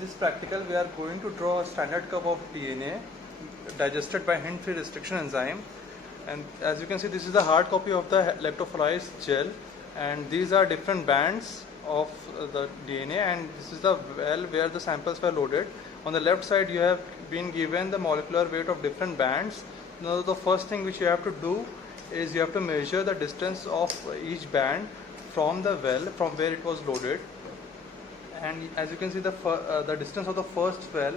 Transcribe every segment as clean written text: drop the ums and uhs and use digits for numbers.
this practical we are going to draw a standard curve of DNA digested by hindfree restriction enzyme, and as you can see this is the hard copy of the lactophorized gel, and these are different bands of the DNA, and this is the well where the samples were loaded. On the left side you have been given the molecular weight of different bands. Now the first thing which you have to do is you have to measure the distance of each band from the well from where it was loaded. And as you can see the distance of the first well,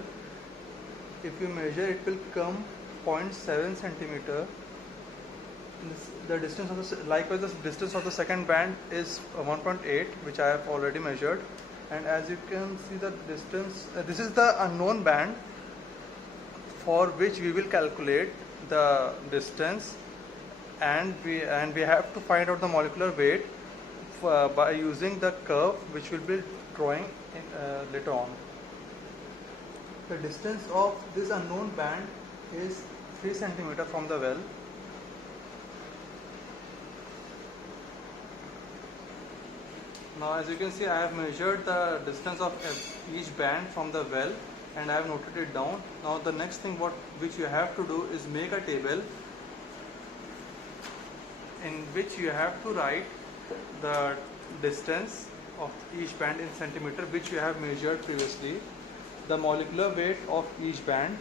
if you measure it will come 0.7 centimeter. The distance of the likewise the distance of the second band is 1.8, which I have already measured. And as you can see the distance, this is the unknown band for which we will calculate the distance, and we have to find out the molecular weight by using the curve which will be drawing later on. The distance of this unknown band is 3 centimeter from the well. Now as you can see I have measured the distance of each band from the well and I have noted it down. Now the next thing which you have to do is make a table in which you have to write the distance of each band in centimeter which you have measured previously, the molecular weight of each band,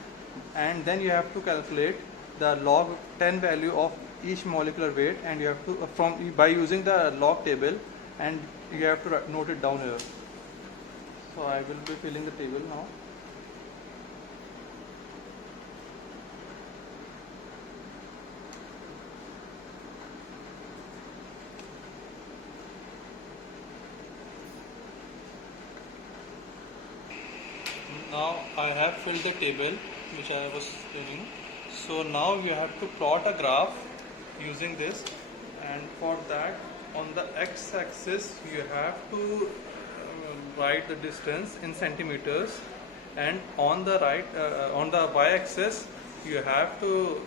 and then you have to calculate the log 10 value of each molecular weight, and you have to by using the log table, and you have to note it down here. So I will be filling the table now. Now I have filled the table which I was doing. So now you have to plot a graph using this, and for that on the x-axis you have to write the distance in centimeters, and on the on the y-axis you have to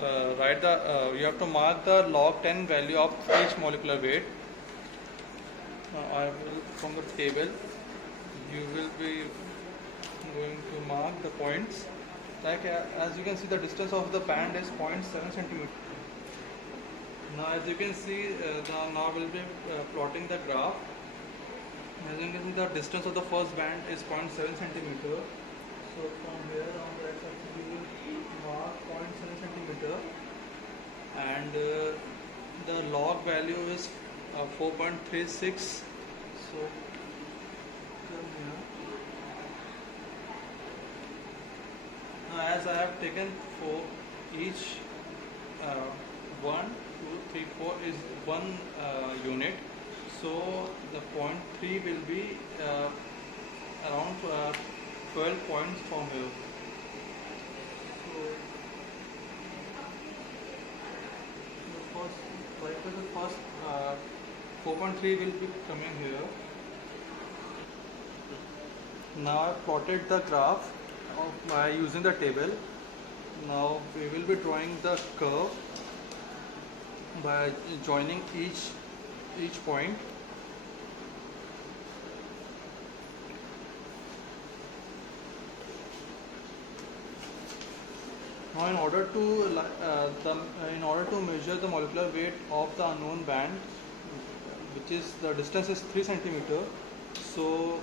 you have to mark the log 10 value of each molecular weight. Now I will, from the table you will be going to mark the points. Like as you can see the distance of the band is 0.7 centimeter. Now as you can see now we will be plotting the graph. As you can see the distance of the first band is 0.7 centimeter. So from here on the x-axis we will mark 0.7 centimeter, and the log value is 4.36. So come here. Now as I have taken for each 1, 2, 3, 4 is 1 unit, so the 0.3 will be around 12 points from here. So the first 4.3 will be coming here. Now I have plotted the graph by using the table. Now we will be drawing the curve by joining each point. Now in order to measure the molecular weight of the unknown band, which is the distance is 3 centimeter, so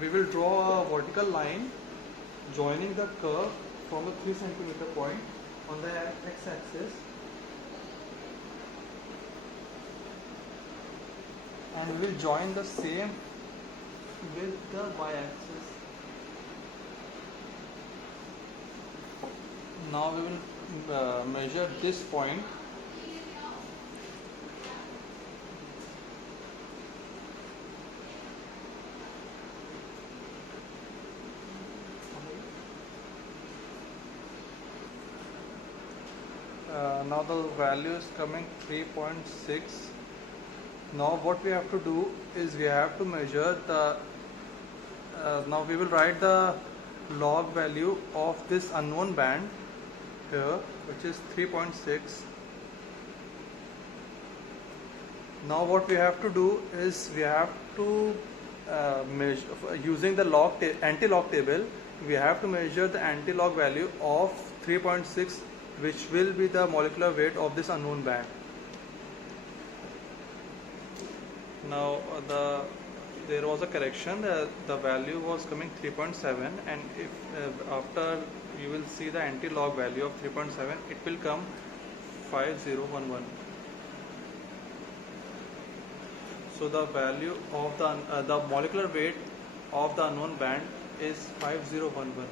we will draw a vertical line joining the curve from the 3 centimeter point on the x-axis, and we will join the same with the y-axis. Now we will measure this point. Now the value is coming 3.6. Now what we have to do is we have to measure the now we will write the log value of this unknown band here, which is 3.6. Now what we have to do is we have to using the anti-log table, we have to measure the anti-log value of 3.6, which will be the molecular weight of this unknown band. Now there was a correction. The value was coming 3.7, and if after you will see the anti-log value of 3.7, it will come 5011. So the value of the molecular weight of the unknown band is 5011.